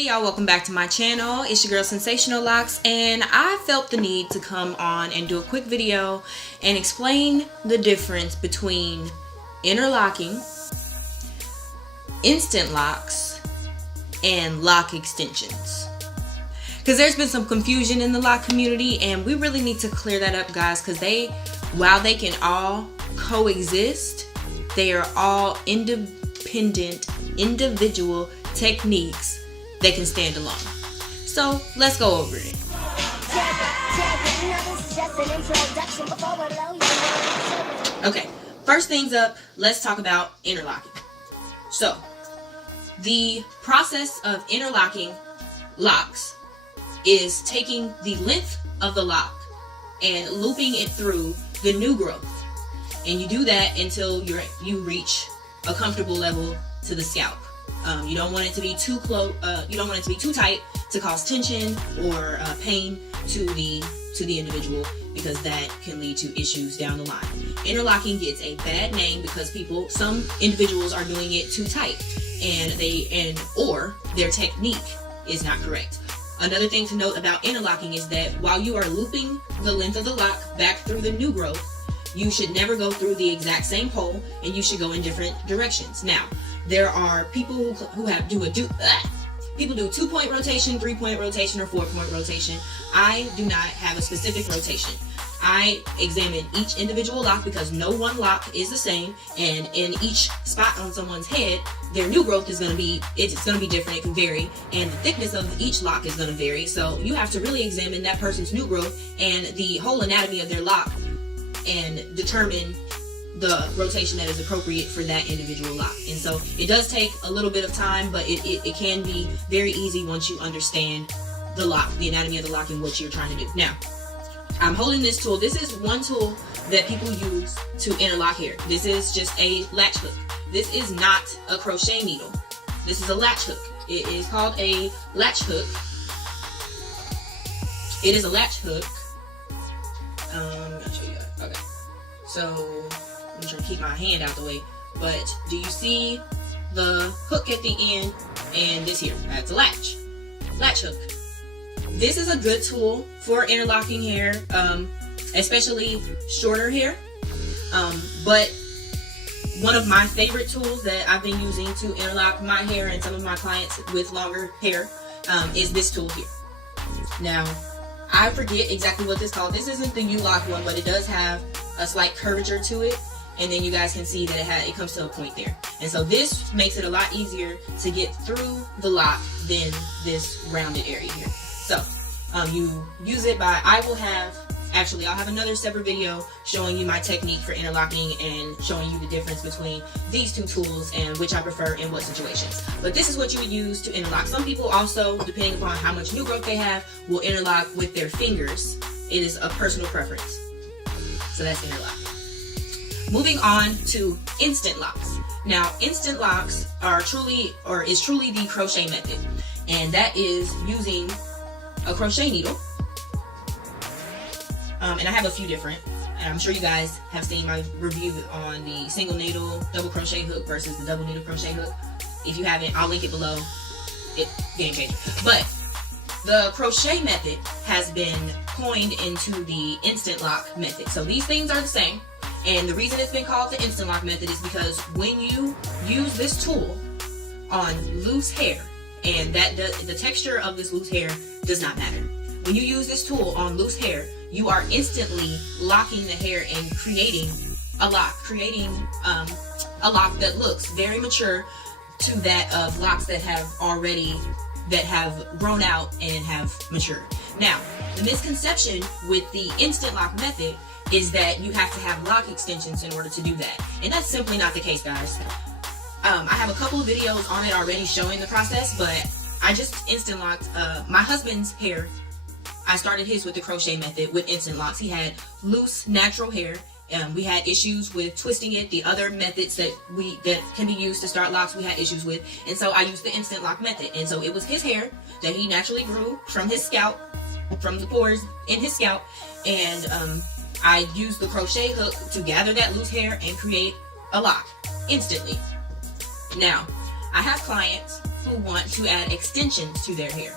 Hey y'all, welcome back to my channel. It's your girl Cynsational Locs, and I felt the need to come on and do a quick video and explain the difference between interlocking, instant locks, and lock extensions. Because there's been some confusion in the lock community, and we really need to clear that up, guys, because while they can all coexist, they are all independent, individual techniques that can stand alone. So let's go over it. Okay, first things up, let's talk about interlocking. So the process of interlocking locks is taking the length of the lock and looping it through the new growth, and you do that until you reach a comfortable level to the scalp. You don't want it to be too close. You don't want it to be too tight to cause tension or pain to the individual, because that can lead to issues down the line. Interlocking gets a bad name because some individuals are doing it too tight, or their technique is not correct. Another thing to note about interlocking is that while you are looping the length of the lock back through the new growth, you should never go through the exact same hole, and you should go in different directions. Now, there are people who people do 2-point rotation, 3-point rotation, or 4-point rotation. I do not have a specific rotation. I examine each individual lock because no one lock is the same, and in each spot on someone's head, their new growth is going to be different. It can vary, and the thickness of each lock is going to vary. So you have to really examine that person's new growth and the whole anatomy of their lock and determine the rotation that is appropriate for that individual lock. And so it does take a little bit of time, but it can be very easy once you understand the lock, the anatomy of the lock, and what you're trying to do. Now, I'm holding this tool. This is one tool that people use to interlock hair. This is just a latch hook. This is not a crochet needle. This is a latch hook. It is called a latch hook. It is a latch hook. I'm gonna show you that. Okay. So I'm trying to keep my hand out the way, but do you see the hook at the end and this here? That's a latch hook. This is a good tool for interlocking hair, especially shorter hair. But one of my favorite tools that I've been using to interlock my hair and some of my clients with longer hair is this tool here. Now, I forget exactly what this is called. This isn't the U-lock one, but it does have a slight curvature to it, and then you guys can see that it comes to a point there. And so this makes it a lot easier to get through the lock than this rounded area here. So you use it by, I'll have another separate video showing you my technique for interlocking and showing you the difference between these two tools and which I prefer in what situations. But this is what you would use to interlock. Some people also, depending upon how much new growth they have, will interlock with their fingers. It is a personal preference. So that's interlocking. Moving on to instant locks. Now, instant locks is truly the crochet method, and that is using a crochet needle. And I have a few different, and I'm sure you guys have seen my review on the single needle double crochet hook versus the double needle crochet hook. If you haven't, I'll link it below. Game changer. But the crochet method has been coined into the instant lock method. So these things are the same, and the reason it's been called the instant lock method is because when you use this tool on loose hair, and the texture of this loose hair does not matter. When you use this tool on loose hair, you are instantly locking the hair and creating a lock that looks very mature to that of locks that have grown out and have matured. Now, the misconception with the instant lock method is that you have to have lock extensions in order to do that, and that's simply not the case, guys. I have a couple of videos on it already showing the process, but I just instant locked my husband's hair. I started his with the crochet method with instant locks. He had loose, natural hair. We had issues with twisting it. The other methods that can be used to start locks, we had issues with. And so I used the instant lock method. And so it was his hair that he naturally grew from his scalp, from the pores in his scalp. And I used the crochet hook to gather that loose hair and create a lock instantly. Now, I have clients who want to add extensions to their hair.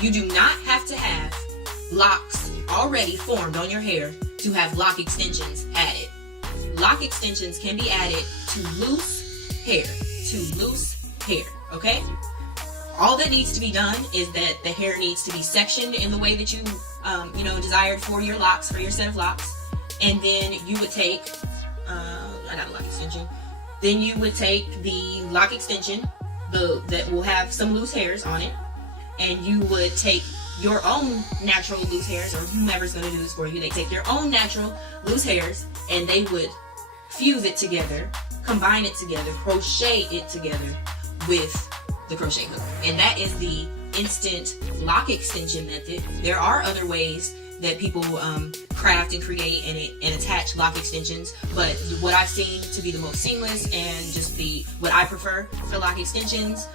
You do not have to have locks already formed on your hair to have lock extensions added. Lock extensions can be added to loose hair, okay? All that needs to be done is that the hair needs to be sectioned in the way that you, desired for your locks, for your set of locks. And then you would take, I got a lock extension. Then you would take the lock extension that will have some loose hairs on it, and you would take your own natural loose hairs, or whomever's going to do this for you. They take your own natural loose hairs, and they would fuse it together, combine it together, crochet it together with the crochet hook. And that is the instant lock extension method. There are other ways that people craft and create and attach lock extensions, but what I've seen to be the most seamless and just what I prefer for lock extensions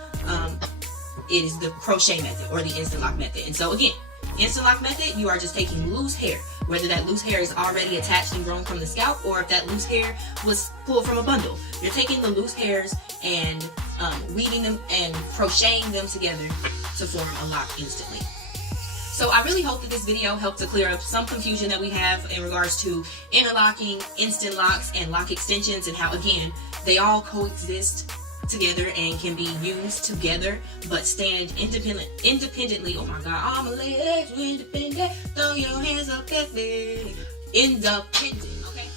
is the crochet method or the instant lock method. And so again, instant lock method, you are just taking loose hair, whether that loose hair is already attached and grown from the scalp or if that loose hair was pulled from a bundle. You're taking the loose hairs and weaving them and crocheting them together to form a lock instantly. So I really hope that this video helped to clear up some confusion that we have in regards to interlocking, instant locks, and lock extensions, and how, again, they all coexist together and can be used together but stand independently. Oh my God, all my legs are independent. Throw your hands up, that's it. Independent, okay?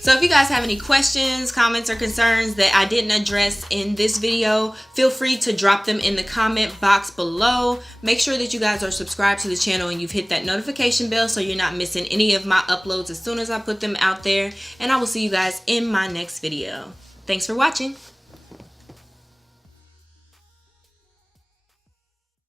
So if you guys have any questions, comments, or concerns that I didn't address in this video, feel free to drop them in the comment box below. Make sure that you guys are subscribed to the channel and you've hit that notification bell so you're not missing any of my uploads as soon as I put them out there. And I will see you guys in my next video. Thanks for watching.